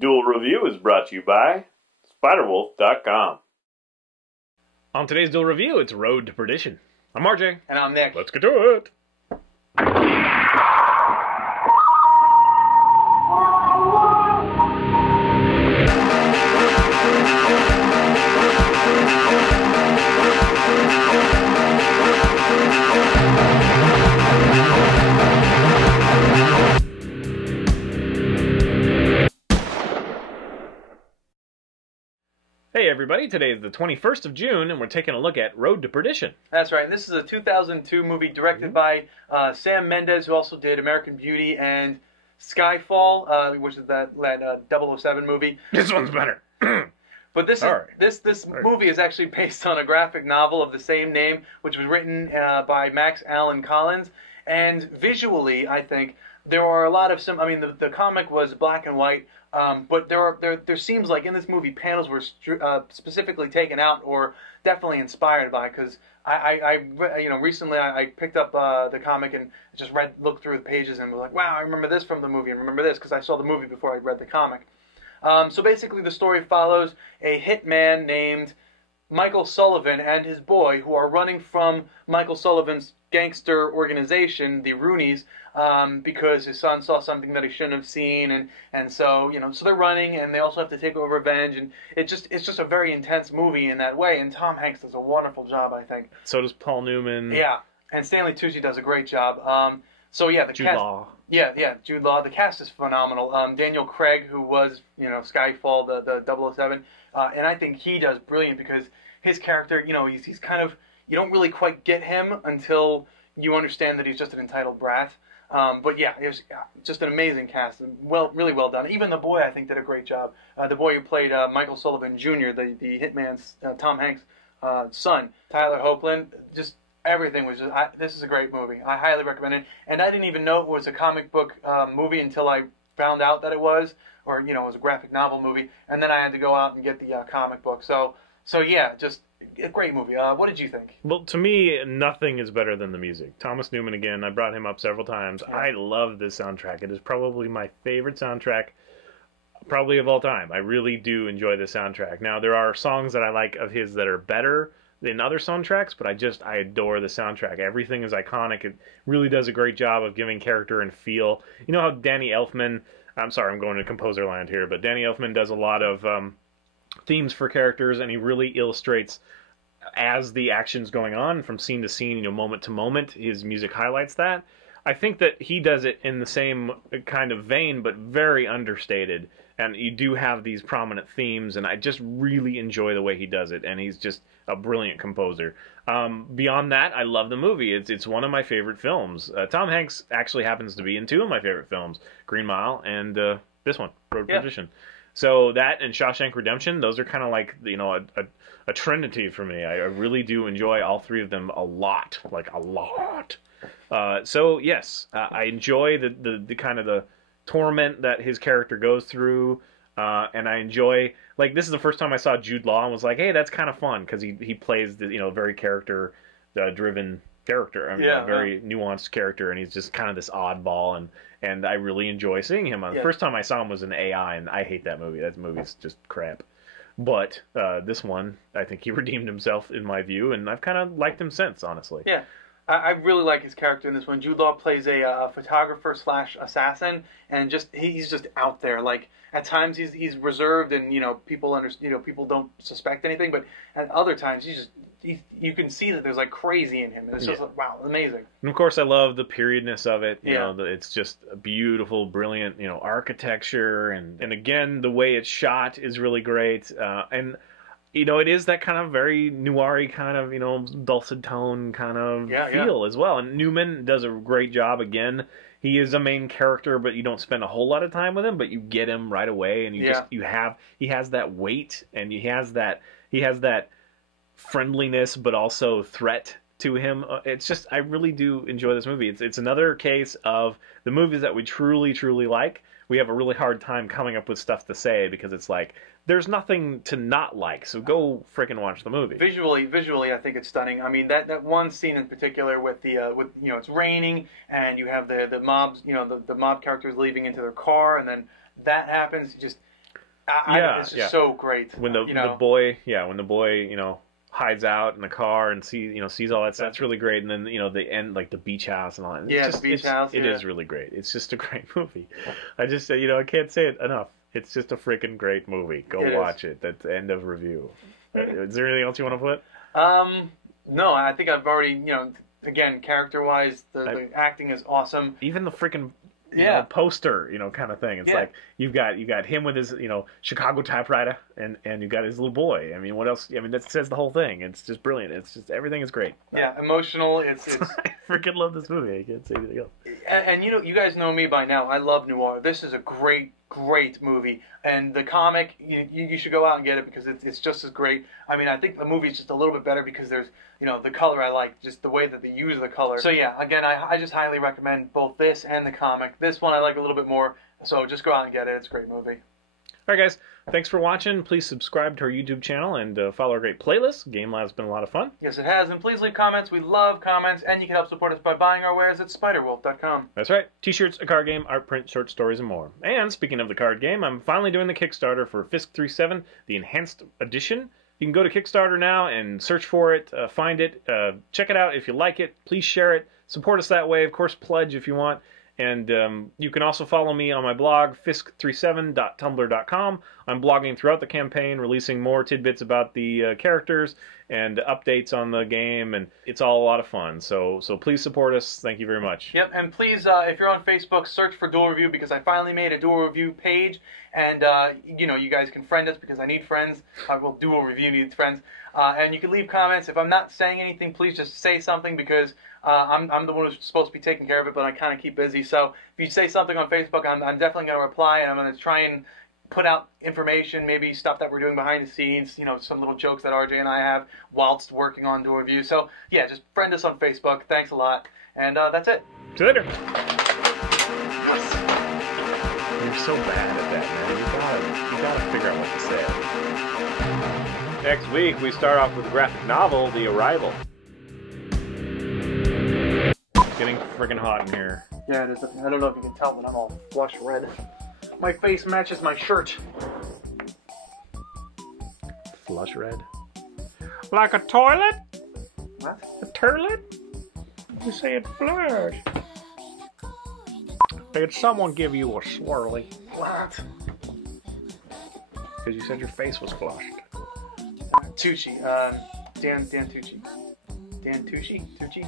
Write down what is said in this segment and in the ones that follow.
Duel Review is brought to you by SpiderWolf.com. On today's Duel Review, it's Road to Perdition. I'm RJ. And I'm Nick. Let's get to it. Hey everybody, today is the 21st of June, and we're taking a look at Road to Perdition. That's right, and this is a 2002 movie directed by Sam Mendes, who also did American Beauty and Skyfall, which is that 007 movie. This one's better. But this movie is actually based on a graphic novel of the same name, which was written by Max Allan Collins. And visually, I think, there are a lot of the comic was black and white, but there seems like in this movie panels were specifically taken out or definitely inspired by, because recently I picked up the comic and just looked through the pages and was like, wow, I remember this from the movie and remember this because I saw the movie before I read the comic. So basically the story follows a hitman named Michael Sullivan and his boy, who are running from Michael Sullivan's gangster organization, the Roonies, because his son saw something that he shouldn't have seen, and so so they're running, and they also have to take over revenge, and it's just a very intense movie in that way. And Tom Hanks does a wonderful job, I think. So does Paul Newman. Yeah, and Stanley Tucci does a great job. So yeah, the Jude cast. Law. Yeah, Jude Law. The cast is phenomenal. Daniel Craig, who was Skyfall, the 007, and I think he does brilliant because his character, he's kind of, you don't really quite get him until you understand that he's just an entitled brat. But yeah, it was just an amazing cast and really well done. Even the boy, I think, did a great job. The boy who played Michael Sullivan Jr., the hitman's Tom Hanks' son, Tyler Hoechlin, just everything was just. This is a great movie. I highly recommend it. And I didn't even know it was a comic book movie until I found out that it was, or it was a graphic novel movie. And then I had to go out and get the comic book. So yeah, just a great movie. What did you think? Well, to me, nothing is better than the music. Thomas Newman, again, I brought him up several times. Yeah. I love this soundtrack. It is probably my favorite soundtrack, probably of all time. I really do enjoy the soundtrack. Now, there are songs that I like of his that are better than other soundtracks, but I adore the soundtrack. Everything is iconic. It really does a great job of giving character and feel. You know how Danny Elfman, I'm sorry, I'm going to composer land here, but Danny Elfman does a lot of themes for characters, and he really illustrates as the action's going on from scene to scene, moment to moment. His music highlights that. I think that he does it in the same kind of vein, but very understated. And you do have these prominent themes, and I just really enjoy the way he does it. And he's just a brilliant composer. Beyond that, I love the movie. It's one of my favorite films. Tom Hanks actually happens to be in two of my favorite films, Green Mile and this one, Road to Perdition. So that and Shawshank Redemption, those are kind of like, a trinity for me. I really do enjoy all three of them a lot, like a lot. So yes, I enjoy the kind of the torment that his character goes through, and I enjoy, like, this is the first time I saw Jude Law and was like, hey, that's kind of fun, because he plays the very character driven character. A very nuanced character, and he's just kind of this oddball, and I really enjoy seeing him. The first time I saw him was in AI, and I hate that movie. That movie's just crap. But this one, I think he redeemed himself in my view, and I've kind of liked him since, honestly. Yeah, I really like his character in this one. Jude Law plays a photographer / assassin, and he's just out there. Like, at times he's reserved, and people don't suspect anything, but at other times you can see that there's like crazy in him. And it's just like, wow, amazing. And of course, I love the periodness of it. It's just a beautiful, brilliant, architecture, and again, the way it's shot is really great. And it is that kind of very noir-y kind of, dulcet tone kind of feel as well. And Newman does a great job again. He is a main character, but you don't spend a whole lot of time with him, but you get him right away, and he has that weight, and he has that friendliness, but also threat to him. It's just, I really do enjoy this movie. It's another case of the movies that we truly, truly like. We have a really hard time coming up with stuff to say, because it's like, there's nothing to not like, so go freaking watch the movie. Visually, I think it's stunning. I mean, that one scene in particular with it's raining, and you have the mobs, the mob characters leaving into their car, and then that happens. It's just so great. When the boy, hides out in the car and sees all that stuff. That's really great. And then the end, like the beach house and all that. Yeah, the beach house. It is really great. It's just a great movie. I just I can't say it enough. It's just a freaking great movie. Go watch it. That's the end of review. Is there anything else you want to put? No, I think I've already, again, character-wise, the acting is awesome. Even the freaking poster, kind of thing. It's like you got him with his, Chicago typewriter, and you got his little boy. I mean, what else? I mean, that says the whole thing. It's just brilliant. It's just everything is great. Yeah, emotional. It's I freaking love this movie. I can't say anything else. And you guys know me by now. I love noir. This is a great movie. And the comic, you should go out and get it because it's just as great. I mean, I think the movie's just a little bit better because there's, the color I like, just the way that they use the color. So yeah, again, I just highly recommend both this and the comic. This one I like a little bit more, so just go out and get it. It's a great movie. All right, guys. Thanks for watching. Please subscribe to our YouTube channel and follow our great playlist. Game Lab's been a lot of fun. Yes, it has. And please leave comments. We love comments. And you can help support us by buying our wares at spiderwolf.com. That's right. T-shirts, a card game, art print, short stories, and more. And speaking of the card game, I'm finally doing the Kickstarter for Fisk 3-7, the Enhanced Edition. You can go to Kickstarter now and search for it, find it, check it out. If you like it, please share it. Support us that way. Of course, pledge if you want. And you can also follow me on my blog, fisk37.tumblr.com. I'm blogging throughout the campaign, releasing more tidbits about the characters and updates on the game, and it's all a lot of fun. So please support us. Thank you very much. Yep, and please, if you're on Facebook, search for Duel Review because I finally made a Duel Review page, and you guys can friend us because I need friends. Well, Duel Review needs friends, and you can leave comments. If I'm not saying anything, please just say something because I'm the one who's supposed to be taking care of it, but I kind of keep busy. So if you say something on Facebook, I'm definitely going to reply, and I'm going to try and put out information, maybe stuff that we're doing behind the scenes, some little jokes that RJ and I have whilst working on Duel Review. So yeah, just friend us on Facebook. Thanks a lot, and that's it. See you later. You're so bad at that, man. You gotta figure out what to say. Next week, we start off with the graphic novel, The Arrival. It's getting freaking hot in here. Yeah, it is. I don't know if you can tell, but I'm all flush red. My face matches my shirt. Flush red? Like a toilet? What? A turlet? You say it flush. Did someone give you a swirly? What? Because you said your face was flushed. Tucci. Dan Tucci. Dan Tucci? Tucci?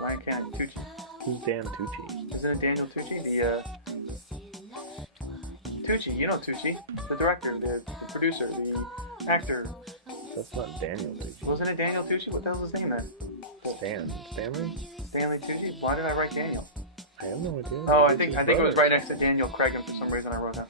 Ryan Kennedy. Tucci. Who's Dan Tucci? Isn't it Daniel Tucci? Tucci, you know Tucci. The director, the producer, the actor. That's not Daniel Tucci. Wasn't it Daniel Tucci? What the hell is his name then? Stanley Tucci? Why did I write Daniel? I have no idea. Oh, I think it was right next to Daniel Craig, and for some reason I wrote that.